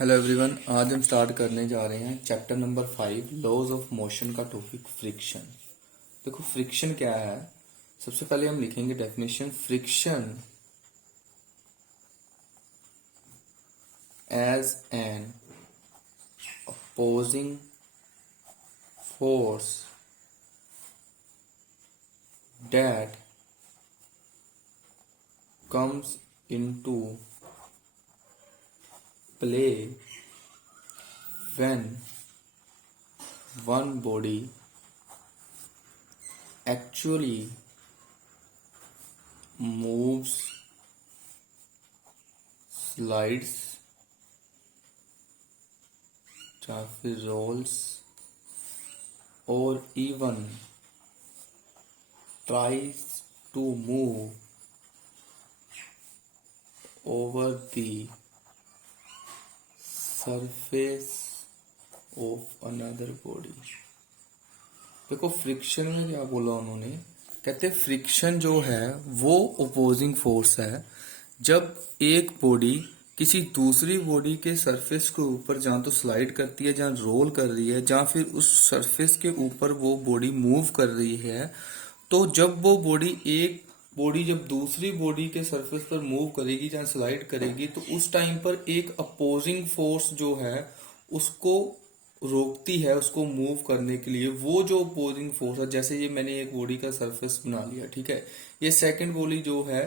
Hello everyone, आज हम start करने जा रहे हैं chapter number 5 laws of motion का टॉपिक फ्रिक्शन। देखो फ्रिक्शन क्या है। सबसे पहले हम लिखेंगे definition. Friction as an opposing force that comes into play when one body actually moves, slides या फिर rolls or even tries to move over the surface of another body। देखो फ्रिक्शन में क्या बोला उन्होंने, कहते फ्रिक्शन जो है वो ओपोजिंग फोर्स है। जब एक बॉडी किसी दूसरी बॉडी के सरफेस के ऊपर जहाँ तो स्लाइड करती है, जहाँ रोल कर रही है, जहाँ फिर उस सरफेस के ऊपर वो बॉडी मूव कर रही है, तो जब वो बॉडी जब दूसरी बॉडी के सरफेस पर मूव करेगी, जहाँ स्लाइड करेगी, तो उस टाइम पर एक अपोजिंग फोर्स जो है उसको रोकती है उसको मूव करने के लिए। वो जो अपोजिंग फोर्स है, जैसे ये मैंने एक बॉडी का सरफेस बना लिया, ठीक है, ये सेकंड बॉडी जो है,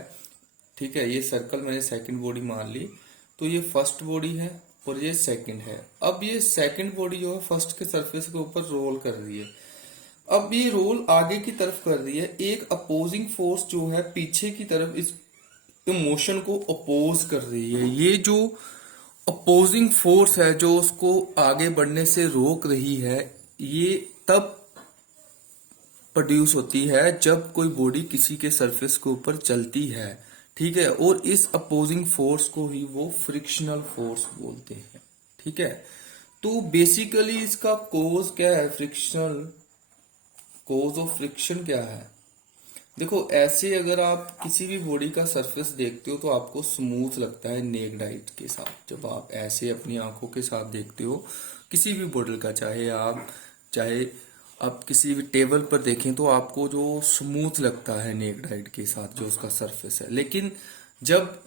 ठीक है, ये सर्कल मैंने सेकंड बॉडी मान ली, तो ये फर्स्ट बॉडी है और ये सेकंड है। अब ये सेकंड बॉडी जो है फर्स्ट के सरफेस के ऊपर रोल कर रही है। अब ये रोल आगे की तरफ कर रही है, एक अपोजिंग फोर्स जो है पीछे की तरफ इस मोशन को अपोज कर रही है। ये जो अपोजिंग फोर्स है जो उसको आगे बढ़ने से रोक रही है, ये तब प्रोड्यूस होती है जब कोई बॉडी किसी के सरफेस के ऊपर चलती है, ठीक है, और इस अपोजिंग फोर्स को ही वो फ्रिक्शनल फोर्स बोलते हैं, ठीक है। तो बेसिकली इसका कोज क्या है, फ्रिक्शनल कोज ऑफ फ्रिक्शन क्या है। देखो ऐसे अगर आप किसी भी बॉडी का सरफेस देखते हो तो आपको स्मूथ लगता है नेक्ड आइज के साथ। जब आप ऐसे अपनी आंखों के साथ देखते हो किसी भी बॉडी का, चाहे आप किसी भी टेबल पर देखें, तो आपको जो स्मूथ लगता है नेक्ड आइज के साथ जो उसका सरफेस है। लेकिन जब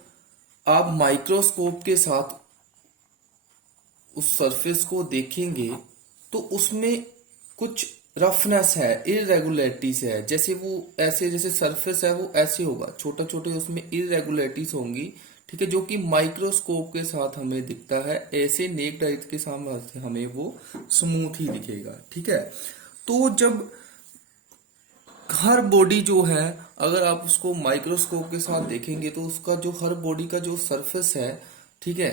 आप माइक्रोस्कोप के साथ उस सरफेस को देखेंगे तो उसमें कुछ रफनेस है, इरेगुलरिटीज है। जैसे वो ऐसे, जैसे सरफेस है वो ऐसे होगा, छोटे छोटे उसमें इरेगुलरिटीज होंगी, ठीक है, जो कि माइक्रोस्कोप के साथ हमें दिखता है। ऐसे नेक्ड आइज के सामने हमें वो स्मूथ ही दिखेगा, ठीक है। तो जब हर बॉडी जो है, अगर आप उसको माइक्रोस्कोप के साथ देखेंगे तो उसका जो हर बॉडी का जो सरफेस है, ठीक है,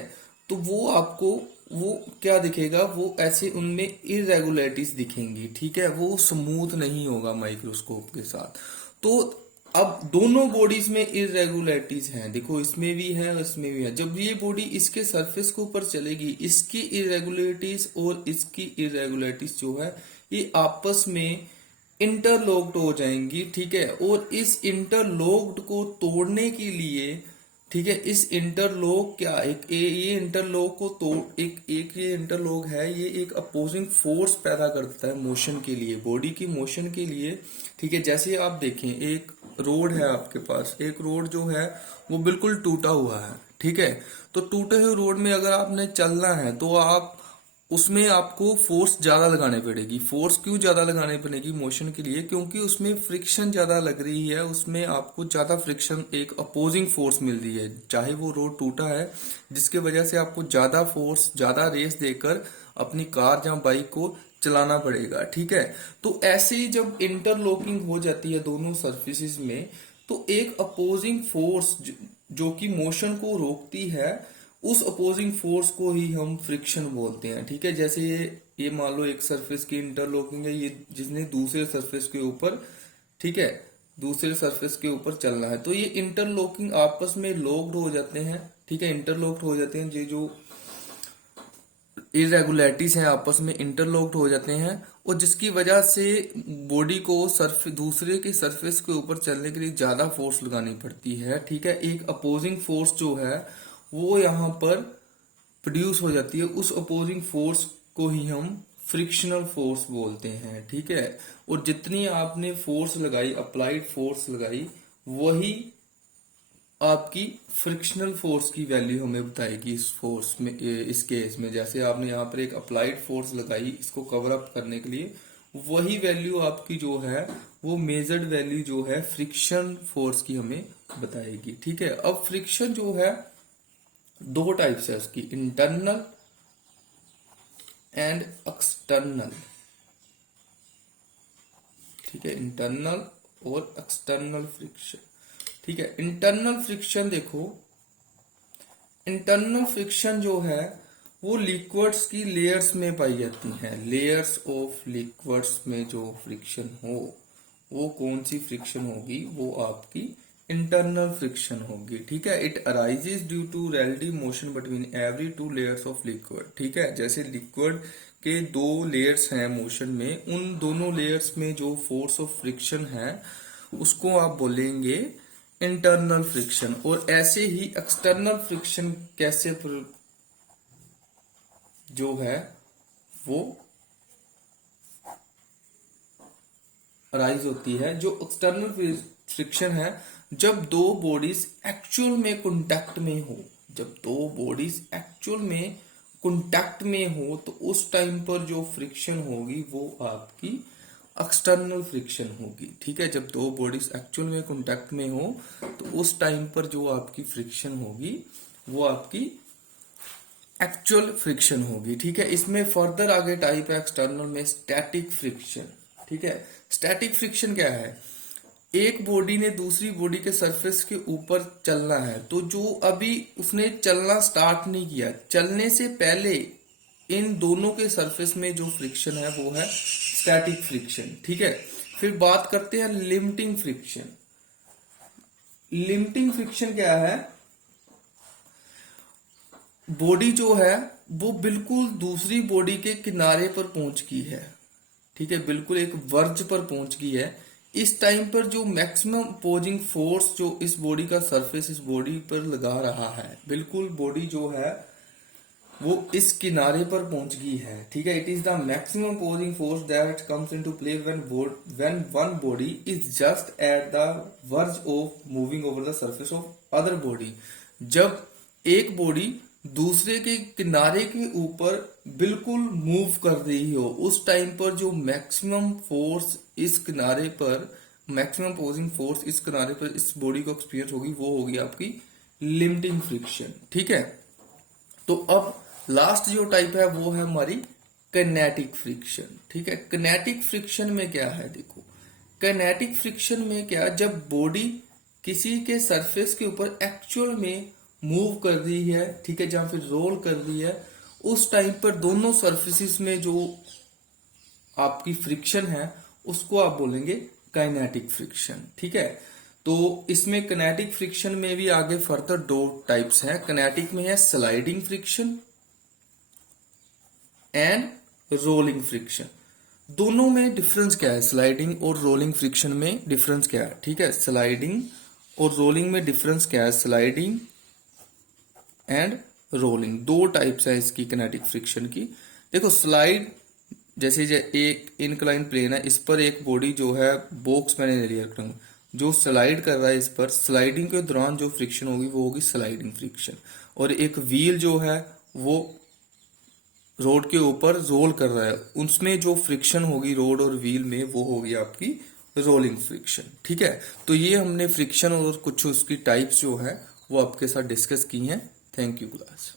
तो वो आपको वो क्या दिखेगा, वो ऐसे उनमें इरेगुलरिटीज दिखेंगी, ठीक है, वो स्मूथ नहीं होगा माइक्रोस्कोप के साथ। तो अब दोनों बॉडीज में इरेगुलरिटीज हैं, देखो इसमें भी है इसमें भी है। जब ये बॉडी इसके सरफेस के ऊपर चलेगी, इसकी इरेगुलरिटीज और इसकी इरेगुलरिटीज जो है ये आपस में इंटरलॉक्ड हो जाएंगी, ठीक है। और इस इंटरलॉक्ड को तोड़ने के लिए, ठीक है, इस इंटरलॉक क्या ये इंटरलॉक को तोड़ एक ये इंटरलॉक है, ये एक अपोजिंग फोर्स पैदा करता है मोशन के लिए, बॉडी की मोशन के लिए, ठीक है। जैसे आप देखें एक रोड है आपके पास, एक रोड जो है वो बिल्कुल टूटा हुआ है, ठीक है। तो टूटे हुए रोड में अगर आपने चलना है तो आप उसमें आपको फोर्स ज्यादा लगाने पड़ेगी। फोर्स क्यों ज्यादा लगाने पड़ेगी मोशन के लिए, क्योंकि उसमें फ्रिक्शन ज्यादा लग रही है, उसमें आपको ज्यादा फ्रिक्शन, एक अपोजिंग फोर्स मिल रही है। चाहे वो रोड टूटा है, जिसके वजह से आपको ज्यादा फोर्स, ज्यादा रेस देकर अपनी कार या बाइक को चलाना पड़ेगा, ठीक है। तो ऐसे ही जब इंटरलॉकिंग हो जाती है दोनों सर्फेसिस में, तो एक अपोजिंग फोर्स जो कि मोशन को रोकती है, उस अपोजिंग फोर्स को ही हम फ्रिक्शन बोलते हैं, ठीक है। जैसे ये मान लो एक सरफेस की इंटरलॉकिंग है, ये जिसने दूसरे सरफेस के ऊपर, ठीक है, दूसरे सरफेस के ऊपर चलना है, तो ये इंटरलॉकिंग आपस में लॉक्ड हो जाते हैं, ठीक है, इंटरलॉक्ड हो जाते हैं। ये जो इरेगुलरिटीज हैं आपस में इंटरलॉक्ड हो जाते हैं, और जिसकी वजह से बॉडी को दूसरे के सरफेस के ऊपर चलने के लिए ज्यादा फोर्स लगानी पड़ती है, ठीक है। एक अपोजिंग फोर्स जो है वो यहाँ पर प्रोड्यूस हो जाती है, उस अपोजिंग फोर्स को ही हम फ्रिक्शनल फोर्स बोलते हैं। ठीक है, और जितनी आपने फोर्स लगाई, अप्लाइड फोर्स लगाई, वही आपकी फ्रिक्शनल फोर्स की वैल्यू हमें बताएगी इस फोर्स में, इस केस में। जैसे आपने यहाँ पर एक अप्लाइड फोर्स लगाई इसको कवर अप करने के लिए, वही वैल्यू आपकी जो है वो मेजर्ड वैल्यू जो है फ्रिक्शन फोर्स की हमें बताएगी। ठीक है, अब फ्रिक्शन जो है दो टाइप्स है उसकी, इंटरनल एंड एक्सटर्नल। ठीक है, इंटरनल और एक्सटर्नल फ्रिक्शन। ठीक है, इंटरनल फ्रिक्शन देखो, इंटरनल फ्रिक्शन जो है वो लिक्विड्स की लेयर्स में पाई जाती हैं। लेयर्स ऑफ लिक्विड्स में जो फ्रिक्शन हो वो कौन सी फ्रिक्शन होगी, वो आपकी इंटरनल फ्रिक्शन होगी। ठीक है, it arises due to relative motion between every two layers of liquid. ठीक है, जैसे लिक्विड के दो लेयर्स हैं मोशन में, उन दोनों लेयर्स में जो फोर्स ऑफ फ्रिक्शन है उसको आप बोलेंगे इंटरनल फ्रिक्शन। और ऐसे ही एक्सटर्नल फ्रिक्शन कैसे जो है वो अराइज होती है, जो एक्सटर्नल फ्रिक्शन है जब दो बॉडीज एक्चुअल में कांटेक्ट में हो। जब दो बॉडीज एक्चुअल में कांटेक्ट में हो तो उस टाइम पर जो फ्रिक्शन होगी वो आपकी एक्सटर्नल फ्रिक्शन होगी। ठीक है, जब दो बॉडीज एक्चुअल में कांटेक्ट में हो तो उस टाइम पर जो आपकी फ्रिक्शन होगी वो आपकी एक्चुअल फ्रिक्शन होगी। ठीक है, इसमें फर्दर आगे टाइप है एक्सटर्नल में स्टैटिक फ्रिक्शन। ठीक है, स्टैटिक फ्रिक्शन क्या है, एक बॉडी ने दूसरी बॉडी के सरफेस के ऊपर चलना है, तो जो अभी उसने चलना स्टार्ट नहीं किया, चलने से पहले इन दोनों के सरफेस में जो फ्रिक्शन है वो है स्टैटिक फ्रिक्शन। ठीक है, फिर बात करते हैं लिमिटिंग फ्रिक्शन। लिमिटिंग फ्रिक्शन क्या है, बॉडी जो है वो बिल्कुल दूसरी बॉडी के किनारे पर पहुंच गई है। ठीक है, बिल्कुल एक वर्ज पर पहुंच गई है। इस टाइम पर जो मैक्सिमम अपोजिंग फोर्स जो इस बॉडी का सरफेस इस बॉडी पर लगा रहा है, बिल्कुल बॉडी जो है वो इस किनारे पर पहुंच गई है। ठीक है, it is the maximum opposing force that comes into play when one body is just at the verge of moving over the surface of other body. जब एक बॉडी दूसरे के किनारे के ऊपर बिल्कुल मूव कर रही हो, उस टाइम पर जो मैक्सिमम फोर्स इस किनारे पर, मैक्सिमम अपोजिंग फोर्स इस किनारे पर इस बॉडी को एक्सपीरियंस होगी, वो होगी आपकी लिमिटिंग फ्रिक्शन। ठीक है, तो अब लास्ट जो टाइप है वो है हमारी काइनेटिक फ्रिक्शन। ठीक है, काइनेटिक फ्रिक्शन में क्या है, देखो काइनेटिक फ्रिक्शन में क्या, जब बॉडी किसी के सरफेस के ऊपर एक्चुअल में मूव कर रही है, ठीक है, जहां फिर रोल कर रही है, उस टाइम पर दोनों सरफेसिस में जो आपकी फ्रिक्शन है उसको आप बोलेंगे काइनेटिक फ्रिक्शन। ठीक है, तो इसमें काइनेटिक फ्रिक्शन में भी आगे फर्दर दो टाइप्स हैं। काइनेटिक में है sliding friction and rolling friction. दोनों में डिफरेंस क्या है, स्लाइडिंग और रोलिंग फ्रिक्शन में डिफरेंस क्या है। ठीक है, स्लाइडिंग और रोलिंग में डिफरेंस क्या है, स्लाइडिंग एंड रोलिंग दो टाइप्स है इसकी काइनेटिक फ्रिक्शन की। देखो स्लाइड, जैसे एक इनक्लाइन प्लेन है, इस पर एक बॉडी जो है बॉक्स मैंने लिया रखूंगा, जो स्लाइड कर रहा है इस पर, स्लाइडिंग के दौरान जो फ्रिक्शन होगी वो होगी स्लाइडिंग फ्रिक्शन। और एक व्हील जो है वो रोड के ऊपर रोल कर रहा है, उसमें जो फ्रिक्शन होगी रोड और व्हील में वो होगी आपकी रोलिंग फ्रिक्शन। ठीक है, तो ये हमने फ्रिक्शन और कुछ उसकी टाइप्स जो है वो आपके साथ डिस्कस की हैं। Thank you class.